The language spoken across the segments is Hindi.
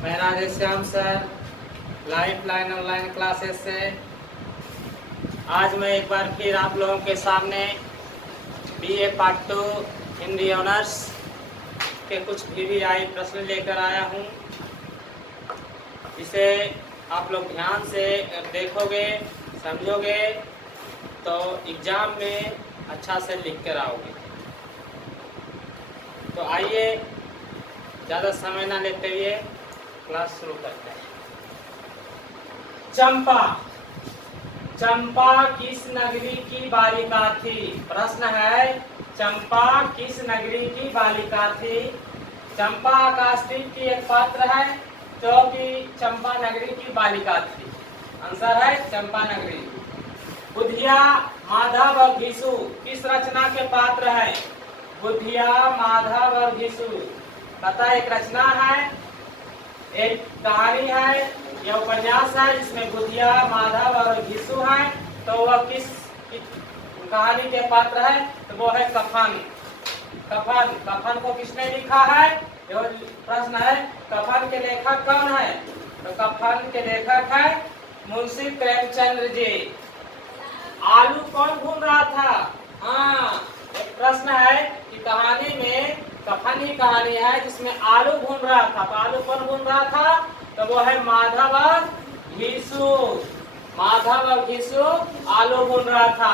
मैं Radheshyam sir, lifeline online classes से आज मैं एक बार फिर आप लोगों के सामने बीए पार्ट 2 हिंदी ऑनर्स के कुछ VVI प्रश्न लेकर आया हूं। इसे आप लोग ध्यान से देखोगे, समझोगे तो एग्जाम में अच्छा से लिख कर आओगे। तो आइए ज़्यादा समय ना लेते हुए क्लास शुरू करते हैं। चंपा चंपा किस नगरी की बालिका थी? प्रश्न है, चंपा किस नगरी की बालिका थी? चंपा कास्टिक की एक पात्र है जो कि चंपा नगरी की बालिका थी। आंसर है चंपा नगरी। बुधिया, माधव और घिसु किस रचना के पात्र है? बुधिया, माधव और घिसु पता एक रचना है, एक कहानी है, यह उपन्यास है जिसमें बुधिया, माधव और घिसु है। तो वह किस कहानी के पात्र है? तो वो है कफन। कफन कफन को किसने लिखा है? यह प्रश्न है। कफन के लेखक कौन है? तो कफन के लेखक है मुंशी प्रेमचंद्र जी। आलू कौन भून रहा था? हाँ, एक प्रश्न है कि कहानी में कफन ही कहानी है जिसमें आलू भून रहा था। तो आलू कौन भून रहा था? तो वो है माधव और घिसु। माधव और घिसु आलू भून रहा था।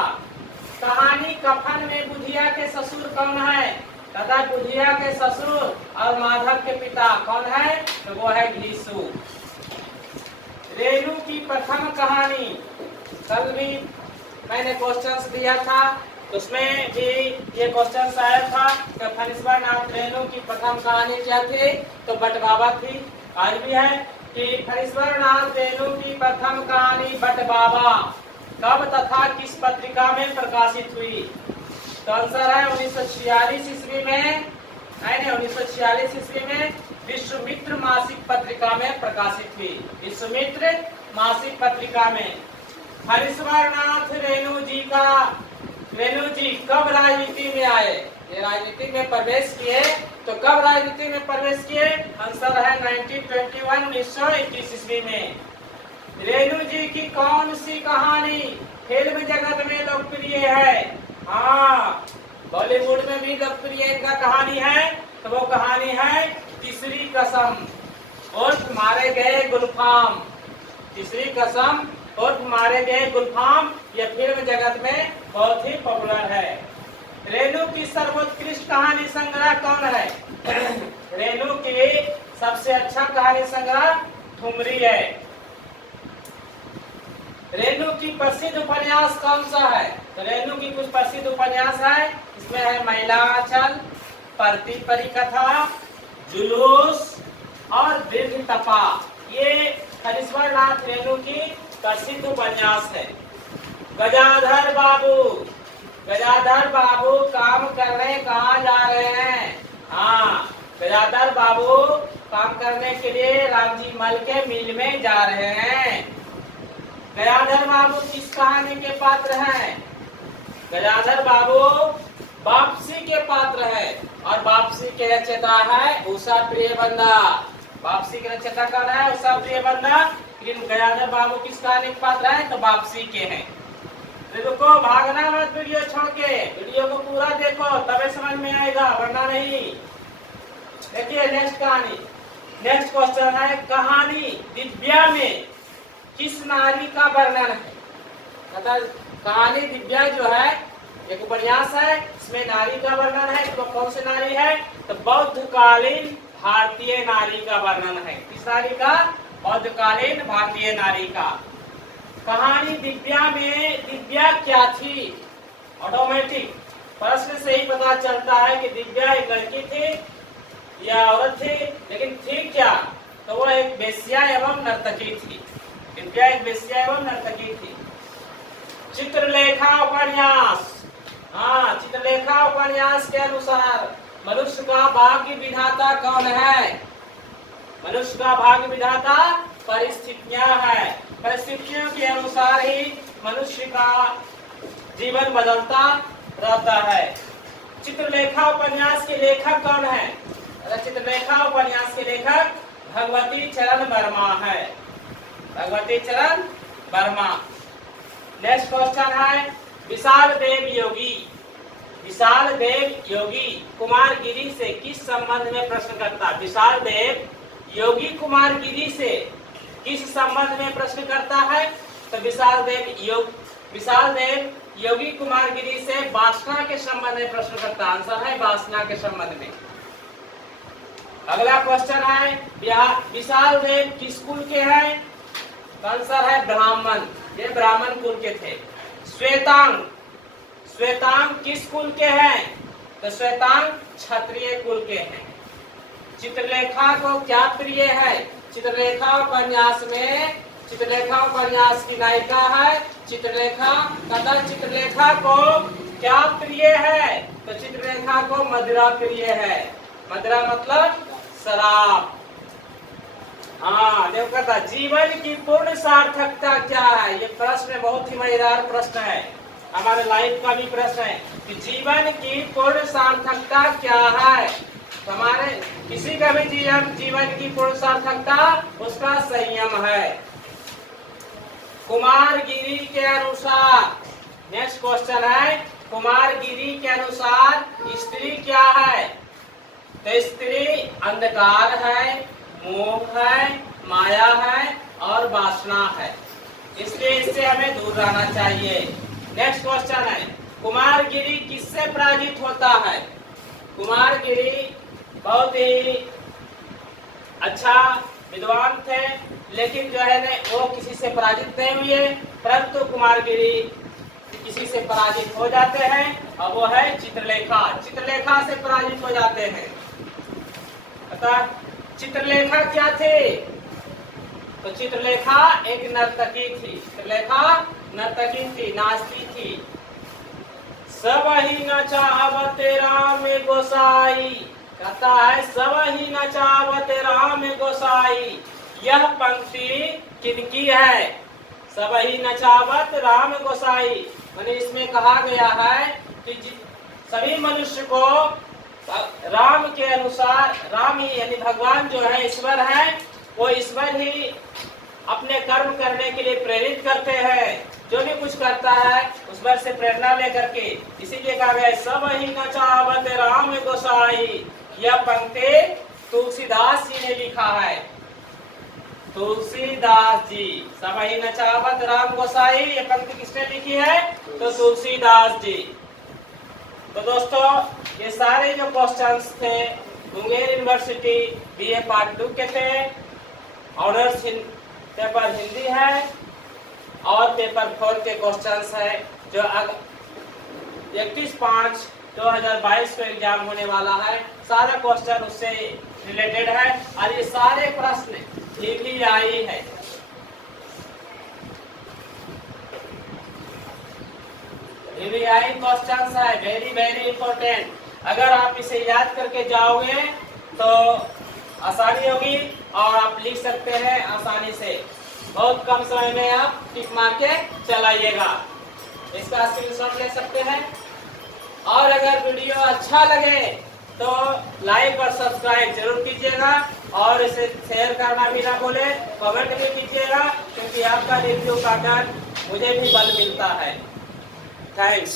कहानी कफन में बुधिया के ससुर कौन है? तथा बुधिया के ससुर और माधव के पिता कौन है? तो वो है घिसु। रेणु की प्रथम कहानी, कल भी मैंने क्वेश्चंस दिया था, उसमें भी ये क्वेश्चन आया था कि फणीश्वर नाथ रेणु की प्रथम कहानी क्या थी? तो बटबाबा थी। आज भी है कि फणीश्वर नाथ रेणु की प्रथम कहानी बटबाबा कब तथा किस पत्रिका में प्रकाशित हुई? तो आंसर है 1946 ईस्वी में। 1946 ईस्वी में विश्वामित्र मासिक पत्रिका में प्रकाशित हुई। विश्वामित्र मासिक पत्रिका में। फणीश्वर नाथ रेणु जी कब राजनीति में आए? ये राजनीति में प्रवेश किए। तो कब राजनीति में प्रवेश किए? आंसर है 1921 ईस्वी में। रेणु जी की कौन सी कहानी फिल्म जगत में लोकप्रिय है? हाँ, बॉलीवुड में भी लोकप्रिय इनका कहानी है। तो वो कहानी है तीसरी कसम उर्फ मारे गए गुलफाम। तीसरी कसम उर्फ मारे गए गुलफाम यह फिल्म जगत में बहुत ही पॉपुलर है। रेणु की सर्वोत्कृष्ट कहानी संग्रह कौन है? रेणु की सबसे अच्छा कहानी संग्रह ठुमरी है। रेणु की प्रसिद्ध उपन्यास कौन सा है? तो रेणु की कुछ प्रसिद्ध उपन्यास है, इसमें है महिलाचल, परती परिकथा, जुलूस और दीर्घ तपा। ये फणीश्वर नाथ रेणु की प्रसिद्ध उपन्यास है। गजाधर बाबू काम करने कहाँ जा रहे हैं? हाँ, गजाधर बाबू काम करने के लिए रामजी मल के मिल में जा रहे हैं। गजाधर बाबू किस कहानी के पात्र हैं? गजाधर बाबू वापसी के पात्र है और वापसी के रचयिता है उषा प्रियबंदा। वापसी के रचयिता कौन है? उषा प्रियबंदा। लेकिन गजाधर बाबू किस कहानी के पात्र है? तो वापसी के हैं। रुको, भागना मत वीडियो छोड़ के, वीडियो को पूरा देखो तबे समझ में आएगा, वरना नहीं। देखिए नेक्स्ट कहानी, नेक्स्ट क्वेश्चन है, कहानी दिव्या में किस नारी का वर्णन है? मतलब कहानी दिव्या जो है एक उपन्यास है, इसमें नारी का वर्णन है। तो कौन सी नारी है? तो बौद्धकालीन भारतीय नारी का वर्णन है। किस नारी का? बौद्धकालीन भारतीय नारी का। कहानी दिव्या में दिव्या क्या थी? ऑटोमेटिक प्रश्न से ही पता चलता है कि दिव्या एक लड़की थी या औरत थी, लेकिन थी क्या? तो वह एक वेश्या एवं नर्तकी थी। दिव्या एक वेश्या एवं नर्तकी थी। चित्रलेखा उपन्यास, हाँ, चित्रलेखा उपन्यास के अनुसार मनुष्य का भाग्य विधाता कौन है? मनुष्य का भाग्य विधाता परिस्थितियां है। परिस्थितियों के अनुसार ही मनुष्य का जीवन बदलता रहता है। चित्रलेखा उपन्यास के लेखक कौन है? चित्रलेखा उपन्यास के लेखक भगवती चरण वर्मा है। भगवती चरण वर्मा। नेक्स्ट क्वेश्चन है विशाल देव योगी। विशाल देव योगी कुमारगिरी से किस संबंध में प्रश्न करता है? विशाल देव योगी कुमारगिरी से किस संबंध में प्रश्न करता है? तो विशाल देव योगी कुमारगिरी से वासना के संबंध में प्रश्न करता। आंसर है वासना के संबंध में। अगला क्वेश्चन है विशाल देव किस कुल के हैं? आंसर है ब्राह्मण। ये ब्राह्मण कुल के थे। श्वेतांग किस कुल के हैं? तो श्वेतांग क्षत्रिय कुल के हैं। चित्रलेखा को क्या प्रिय है? चित्रलेखा उपन्यास की नायिका है चित्रलेखा। तथा चित्रलेखा को क्या प्रिय है? तो चित्रलेखा को मदिरा प्रिय है। मदिरा मतलब शराब। हाँ देखो, जीवन की पूर्ण सार्थकता क्या है? ये प्रश्न बहुत ही मजेदार प्रश्न है। हमारे लाइफ का भी प्रश्न है कि जीवन की पूर्ण सार्थकता क्या है? तो हमारे किसी का भी जीवन की पूर्ण सार्थकता उसका संयम है। कुमारगिरी के अनुसार, नेक्स्ट क्वेश्चन है कुमारगिरी के अनुसार स्त्री क्या है? तो स्त्री अंधकार है, मोह है, माया है और वासना है। इसलिए इससे हमें दूर रहना चाहिए। नेक्स्ट क्वेश्चन है कुमारगिरी किससे पराजित होता है? कुमारगिरी बहुत ही अच्छा विद्वान थे, लेकिन जो है ना वो किसी से पराजित नहीं हुए, परंतु कुमारगिरी किसी से पराजित हो जाते हैं और वो है चित्रलेखा। चित्रलेखा से पराजित हो जाते हैं। अतः चित्रलेखा क्या थे? तो चित्रलेखा एक नर्तकी थी। चित्रलेखा नर्तकी थी, नाचती थी। सब ही नचावत राम गोसाई, कहता है सब ही नचावत राम गोसाई। यह पंक्ति किनकी है? सब ही नचावत राम गोसाई। माने इसमें कहा गया है कि सभी मनुष्य को राम के अनुसार, राम ही यानी भगवान जो है ईश्वर है, वो ईश्वर ही अपने कर्म करने के लिए प्रेरित करते हैं। जो भी कुछ करता है उस पर से प्रेरणा लेकर के, इसीलिए कहा गया सब ही नचावत राम गोसाई। यह पंक्ति तुलसीदास जी ने लिखा है। तुलसीदास जी, सब ही नचावत राम गोसाई, ये पंक्ति किसने लिखी है? तो तुलसीदास जी। तो दोस्तों ये सारे जो क्वेश्चंस थे मुंगेर यूनिवर्सिटी बीए पार्ट 2 के थे। ऑनर्स पेपर हिंदी है और पेपर 4 के क्वेश्चंस है जो 31/5/2022 को एग्जाम होने वाला है। सारा क्वेश्चन उससे रिलेटेड है और ये सारे प्रश्न VVI है। VVI क्वेश्चंस है, वेरी वेरी इंपॉर्टेंट। अगर आप इसे याद करके जाओगे तो आसानी होगी और आप लिख सकते हैं आसानी से। बहुत कम समय में आप टिक मार के चलाइएगा। इसका स्क्रीनशॉट ले सकते हैं। और अगर वीडियो अच्छा लगे तो लाइक और सब्सक्राइब जरूर कीजिएगा और इसे शेयर करना भी ना भूले, कमेंट भी कीजिएगा, क्योंकि आपका रिव्यू पाकर मुझे भी बल मिलता है। थैंक्स।